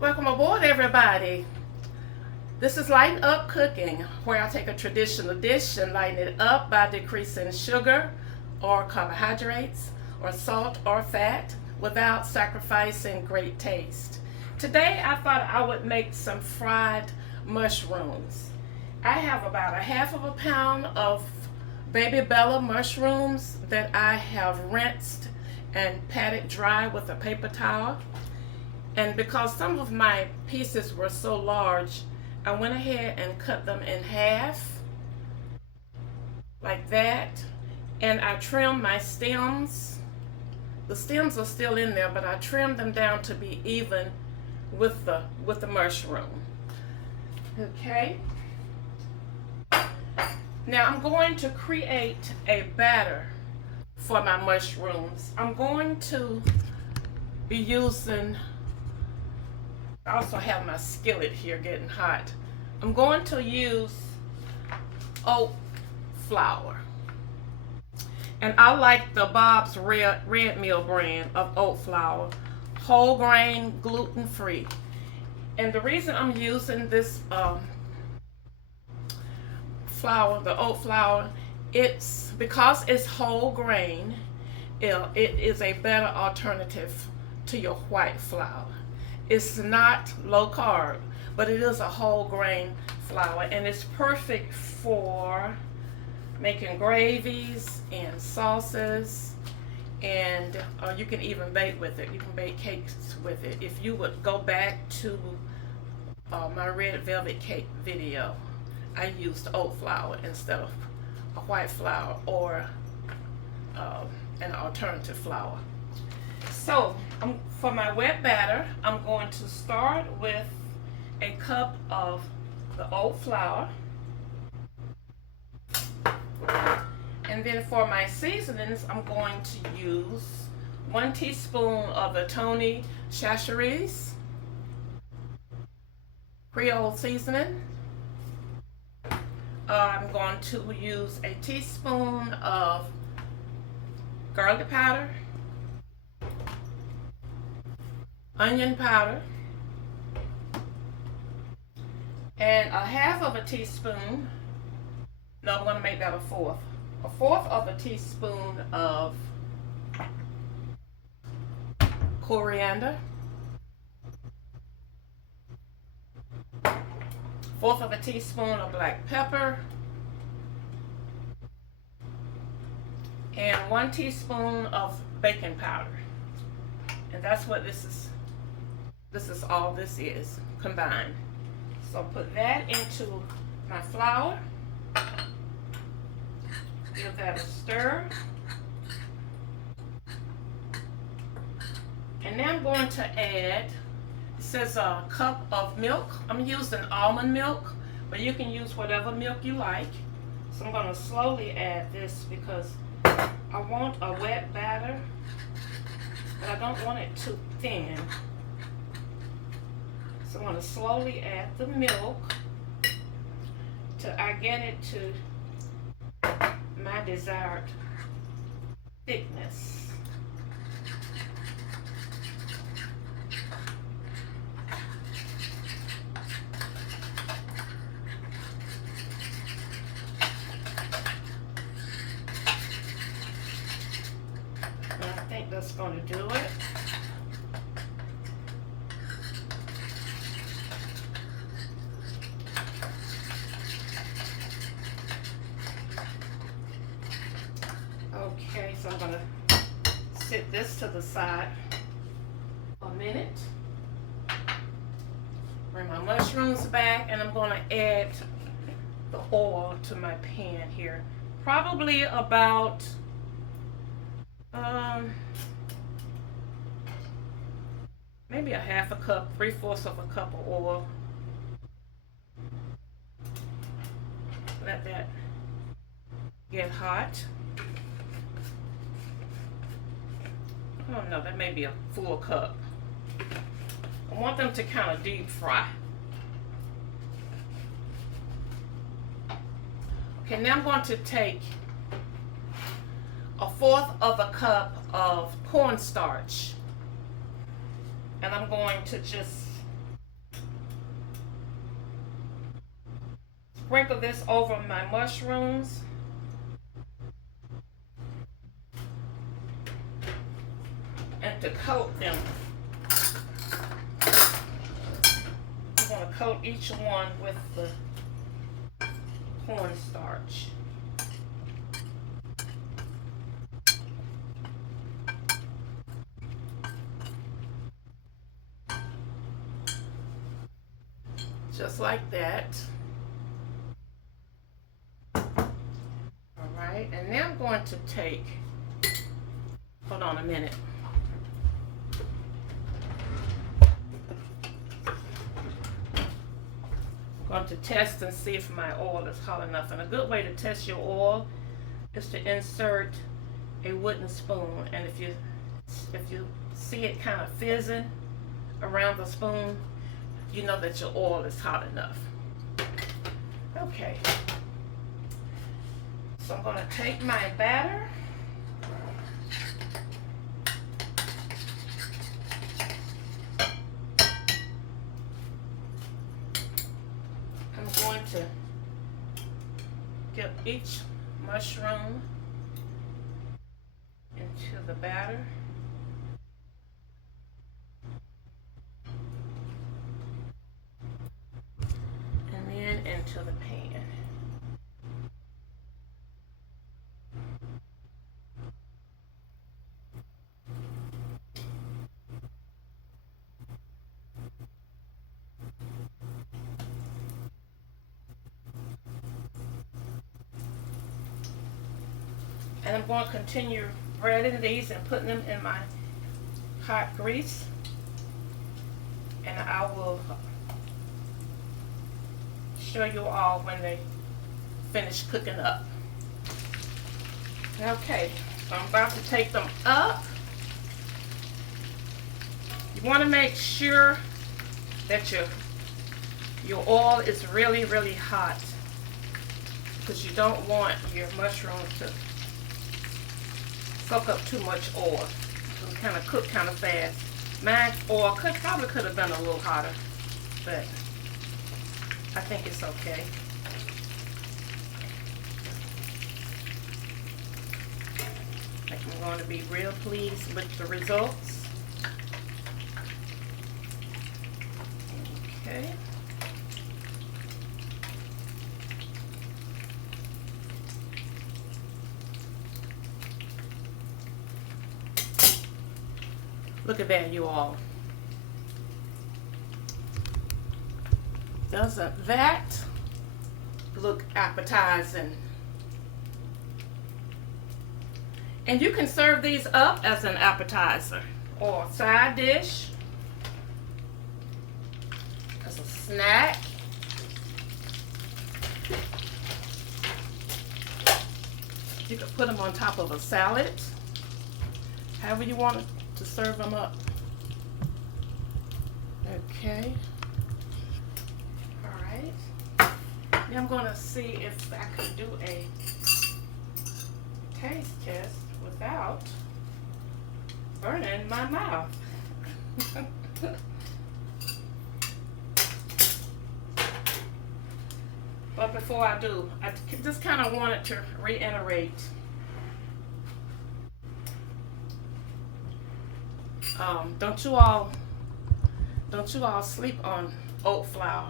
Welcome aboard, everybody. This is Lighten Up Cooking, where I take a traditional dish and lighten it up by decreasing sugar or carbohydrates or salt or fat without sacrificing great taste. Today I thought I would make some fried mushrooms. I have about a half of a pound of baby Bella mushrooms that I have rinsed and patted dry with a paper towel. And because some of my pieces were so large, I went ahead and cut them in half, like that. And I trimmed my stems. The stems are still in there, but I trimmed them down to be even with the mushroom. Okay. Now I'm going to create a batter for my mushrooms. I'm going to be using, I also have my skillet here getting hot. I'm going to use oat flour. And I like the Bob's Red Mill brand of oat flour, whole grain, gluten free. And the reason I'm using this flour, the oat flour, it's because it's whole grain. It is a better alternative to your white flour. It's not low carb, but it is a whole grain flour, and it's perfect for making gravies and sauces, and you can even bake with it. You can bake cakes with it. If you would go back to my red velvet cake video, I used oat flour instead of a white flour or an alternative flour. So for my wet batter, I'm going to start with a cup of the oat flour. And then for my seasonings, I'm going to use 1 teaspoon of the Tony Chachere's Creole seasoning. I'm going to use a teaspoon of garlic powder, onion powder, and a half of a teaspoon, no, I'm going to make that a fourth of a teaspoon of coriander, fourth of a teaspoon of black pepper, and 1 teaspoon of baking powder. And that's what this is all this is combined. So put that into my flour, give that a stir, and now I'm going to add, it says a cup of milk. I'm using almond milk, but you can use whatever milk you like. So I'm going to slowly add this because I want a wet batter, but I don't want it too thin. So I'm going to slowly add the milk till I get it to my desired thickness. And I think that's going to do it. Okay, so I'm going to sit this to the side a minute. Bring my mushrooms back, and I'm going to add the oil to my pan here. Probably about maybe a half a cup, 3/4 of a cup of oil. Let that get hot. Oh no, that may be a full cup. I want them to kind of deep fry. Okay, now I'm going to take 1/4 of a cup of cornstarch, and I'm going to just sprinkle this over my mushrooms. And to coat them, I'm going to coat each one with the cornstarch. Just like that. Alright, and now I'm going to take, hold on a minute. I'm going to test and see if my oil is hot enough. And a good way to test your oil is to insert a wooden spoon. And if you see it kind of fizzing around the spoon, you know that your oil is hot enough. Okay. So I'm going to take my batter. I'm going to get each mushroom into the batter. And then into the pan. And I'm going to continue breading these and putting them in my hot grease. And I will show you all when they finish cooking up. Okay, so I'm about to take them up. You want to make sure that your oil is really, really hot, because you don't want your mushrooms to soak up too much oil. It'll kind of cook kind of fast. My oil probably could have been a little hotter, but I think it's okay. I think I'm going to be real pleased with the results. Okay. Look at that, you all. Doesn't that look appetizing? And you can serve these up as an appetizer or side dish, as a snack. You can put them on top of a salad, however you want to serve them up. Okay. All right. Now I'm going to see if I can do a taste test without burning my mouth. But before I do, I just kind of wanted to reiterate don't you all sleep on oat flour.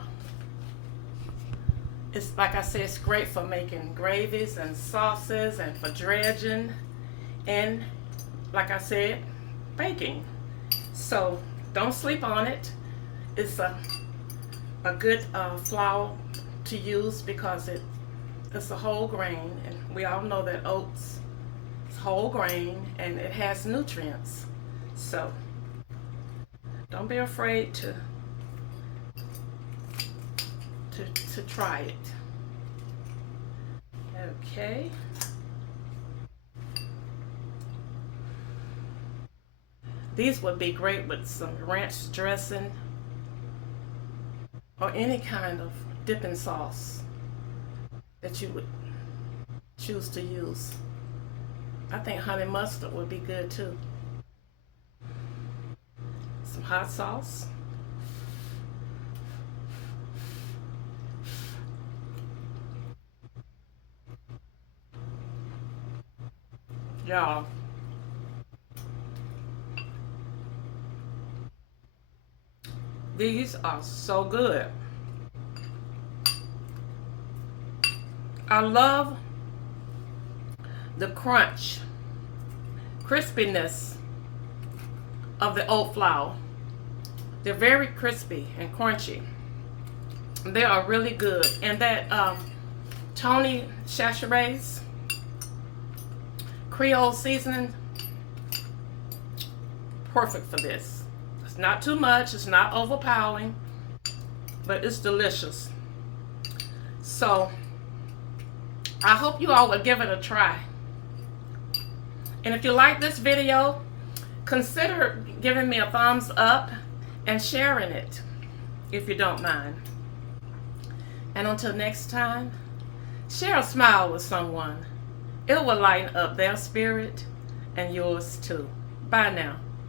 It's like I said, it's great for making gravies and sauces and for dredging and, like I said, baking. So don't sleep on it. It's a good flour to use because it's a whole grain, and we all know that oats is whole grain and it has nutrients. So don't be afraid to try it. Okay. These would be great with some ranch dressing or any kind of dipping sauce that you would choose to use. I think honey mustard would be good too. Some hot sauce. Y'all, these are so good. I love the crunch, crispiness of the oat flour. They're very crispy and crunchy. They are really good. And that Tony Chachere's Creole seasoning, perfect for this. It's not too much, it's not overpowering, but it's delicious. So I hope you all will give it a try. And if you like this video, consider giving me a thumbs up and sharing it, if you don't mind. And until next time, share a smile with someone. It will lighten up their spirit and yours too. Bye now.